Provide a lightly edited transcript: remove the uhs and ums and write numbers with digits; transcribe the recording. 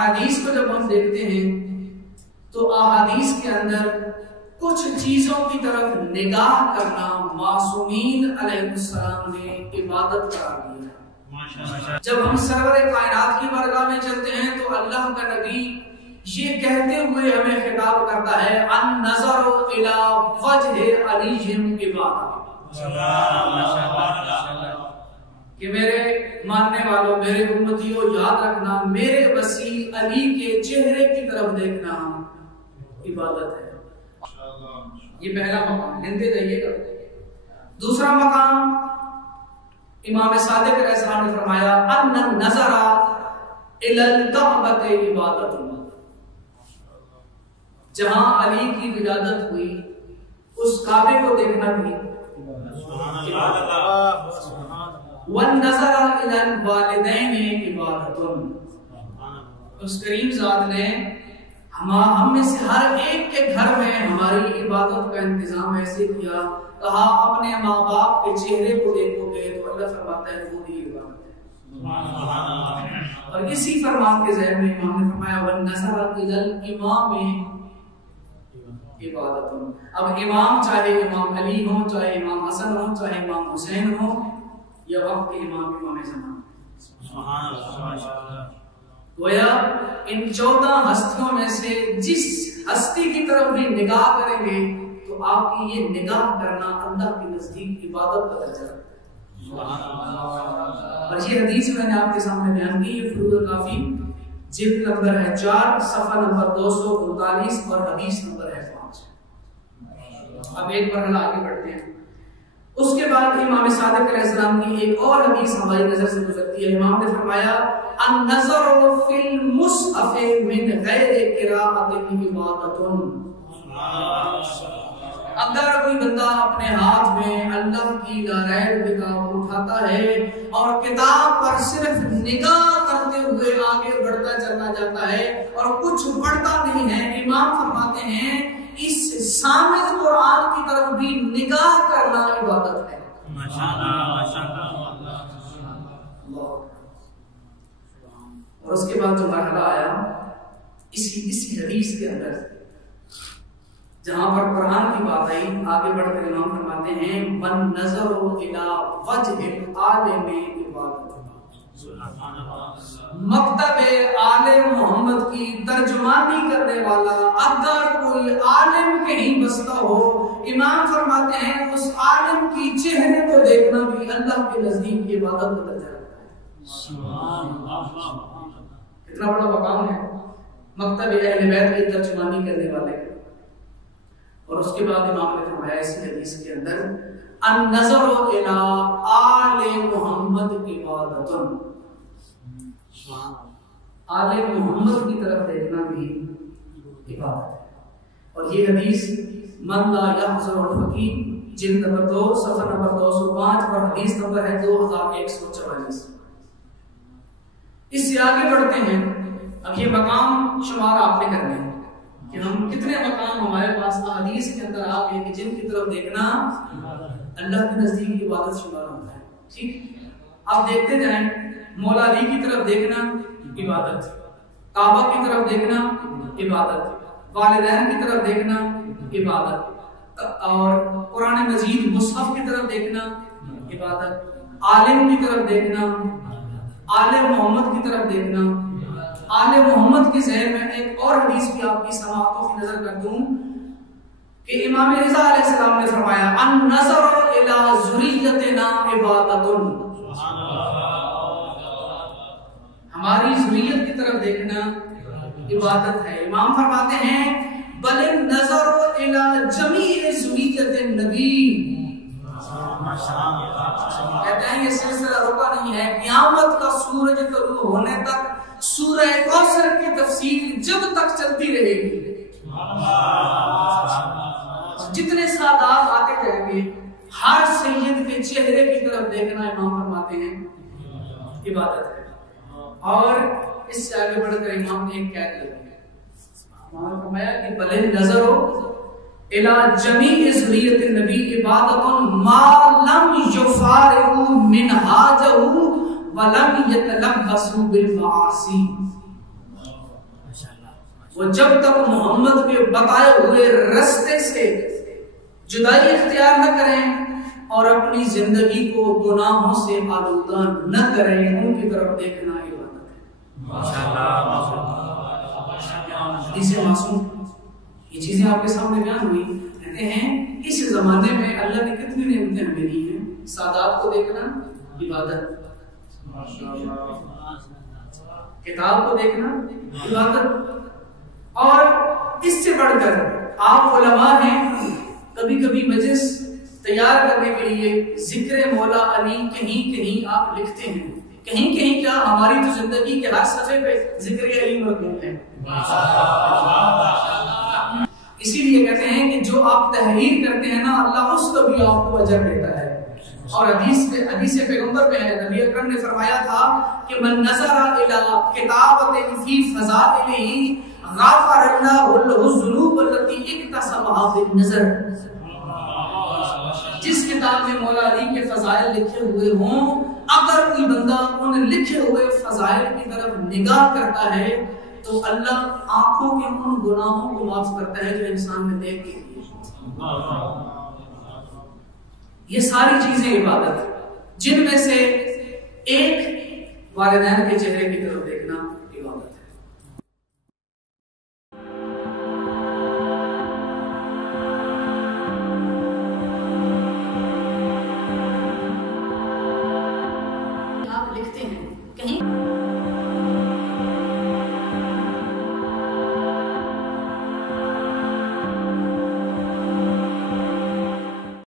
احادیث کو جب ہم دیکھتے ہیں تو احادیث کے اندر کچھ چیزوں کی طرف نگاہ کرنا معصومین علیہ السلام نے عبادت قرار دیا۔ جب ہم سرور کائنات کی بارگاہ میں چلتے ہیں تو اللہ کا نبی یہ کہتے ہوئے ہمیں خطاب کرتا ہے النظر الی وجہ علیہم عبادت، کہ میرے ماننے والوں، میرے امتیوں، یاد رکھنا میرے وسیع علی کے چہرے کی طرف دیکھنا عبادت ہے۔ یہ پہلا مقام گنتے جائیے گا۔ دوسرا مقام امام صادق علیہ السلام نے فرمایا ان النظر الی الکعبۃ عبادت، جہاں علی کی ولادت ہوئی اس کعبے کو دیکھنا بھی عبادت ہے۔ والنظر الی الوالدین عبادت، اس کریم ذات نے ہم میں سے ہر ایک کے گھر میں ہماری عبادت کا انتظام ایسے کیا، کہا اپنے ماں باپ کے چہرے کو دیکھو گے تو اللہ فرماتا ہے وہ بھی عبادت ہے۔ اور اسی فرمان کے ذیل میں امام نے فرمایا والنظر الی الامام عبادت۔ اب امام چاہے امام علی ہوں، چاہے امام حسن ہوں، چاہے امام حسین ہوں، یا وقت کے امام زمان، گویا ان 14 ہستیوں میں سے جس ہستی کی طرف بھی نگاہ کریں گے تو آپ کی یہ نگاہ کرنا اللہ کے نزدیک عبادت کا درجہ ہے۔ اور یہ حدیث میں نے آپ کے سامنے بیان کی، یہ فروض کافی جلد نمبر ہے 4 صفحہ نمبر 239 اور حدیث نمبر ہے 5۔ اب ایک مرحلہ آگے بڑھتے ہیں۔ اس کے بعد امام صادق علیہ السلام کی ایک اور حدیث ہماری نظر سے گزرتی ہے۔ امام نے فرمایا النظر فی المصحف من غیر قراءۃ عبادۃ، اگر کوئی بندہ اپنے ہاتھ میں اللہ کی دارائل کتاب اٹھاتا ہے اور کتاب پر صرف نگاہ کرتے ہوئے آگے بڑھتا چلنا جاتا ہے اور کچھ پڑھتا نہیں ہے، امام فرماتے ہیں اس صامت قرآن کی طرف بھی نگاہ کرنا عبادت ہے۔ اور اس کے بعد جو مرحلہ آیا اسی حدیث کے اندر جہاں پر قرآن کی بات آئی، آگے بڑھ کر امام فرماتے ہیں والنظر الی وجہ العالم عبادت، مکتب آل محمد کی ترجمانی کرنے والا اگر کوئی عالم کہیں بستا ہو، امام فرماتے ہیں اس عالم کی چہرے کو دیکھنا بھی اللہ کے نزدیک عبادت کا درجہ رکھتا ہے۔ کتنا بڑا مقام ہے مکتب اہل بیت کی ترجمانی کرنے والے۔ اور اس کے بعد امام نے فرمایا اسی حدیث کے اندر النظر الی آل محمد عبادت، آل محمد کی طرف دیکھنا بھی عبادت ہے۔ اور یہ حدیث من لا یحضر الفقیہ جلد نمبر 2 صفحہ نمبر 205 اور حدیث نمبر ہے 2144۔ اس سے آگے بڑھتے ہیں۔ اب یہ مقام شمار آپ نے کرنے ہیں کہ ہم کتنے مقام ہمارے پاس احادیث کے اندر آپ ہیں کہ جن کی طرف دیکھنا اللہ کے نزدیک عبادت شمار ہوتا ہے۔ ٹھیک، آپ دیکھتے جائیں، مولا علی کی طرف دیکھنا عبادت، کعبہ کی طرف دیکھنا عبادت، والدین کی طرف دیکھنا عبادت، اور قرآن مجید مصحف کی طرف دیکھنا عبادت، عالم کی طرف دیکھنا، آل محمد کی طرف دیکھنا۔ آل محمد کے ذہن میں ایک اور حدیث بھی آپ کی سماعتوں کی نظر کر دوں کہ امام رضا علیہ السلام نے فرمایا النظر الی ذریتنا عبادت، ہماری ذریت کی طرف دیکھنا عبادت ہے۔ امام فرماتے ہیں بل النظر الی جمیع ذریت النبی، کہتے ہیں یہ سلسلہ رکا نہیں ہے، قیامت کا سورج طلوع ہونے تک سورہ کوثر کی تفسیر جب تک چلتی رہے گی، جتنے سادات آتے جائیں گے ہر سید کے چہرے کی طرف دیکھنا امام فرماتے ہیں عبادت ہے۔ اور اس سے آگے بڑھ کر امام نے ایک قید لگائی، امام نے فرمایا کہ بل نظر الی جمیع ذریت النبی عبادت ما لم یفارق منہاجہ ولم یتلبسوا بالمعاصی، وہ جب تک محمد کے بتائے ہوئے رستے سے جدائی اختیار نہ کریں اور اپنی زندگی کو گناہوں سے آلودہ نہ کریں، ان کی طرف دیکھنا عبادت ہے۔ حدیث معصوم، یہ چیزیں آپ کے سامنے بیان ہوئی، کہتے ہیں اس زمانے میں اللہ نے کتنی نعمتیں ہمیں دی ہیں، سادات کو دیکھنا عبادت، کتاب کو دیکھنا عبادت، اور اس سے بڑھ کر آپ علماء ہیں، کبھی کبھی مجلس تیار کرنے کے لیے ذکر مولا علی کہیں کہیں آپ لکھتے ہیں، کہیں کہیں کیا ہماری تو زندگی کے ہر صفحے پہ ذکر علی مربوط ہے۔ اسی لیے کہتے ہیں کہ جو آپ تحریر کرتے ہیں نا، اللہ اس کو بھی آپ کو اجر دیتا ہے۔ اور حدیث پیغمبر پہ ہے، نبی اکرم نے فرمایا تھا کہ من نظر الی کتابۃ فی فضائلہ غفر اللہ له الذنوب التي اکتسبها بالنظر۔ جس کتاب میں مولا علی کے فضائل لکھے ہوئے ہوں، اگر کوئی بندہ ان لکھے ہوئے فضائل کی طرف نگاہ کرتا ہے تو اللہ آنکھوں کے ان گناہوں کو معاف کرتا ہے جو انسان نے دیکھ کے کیے۔ یہ ساری چیزیں عبادت، جن میں سے ایک والدین کے چہرے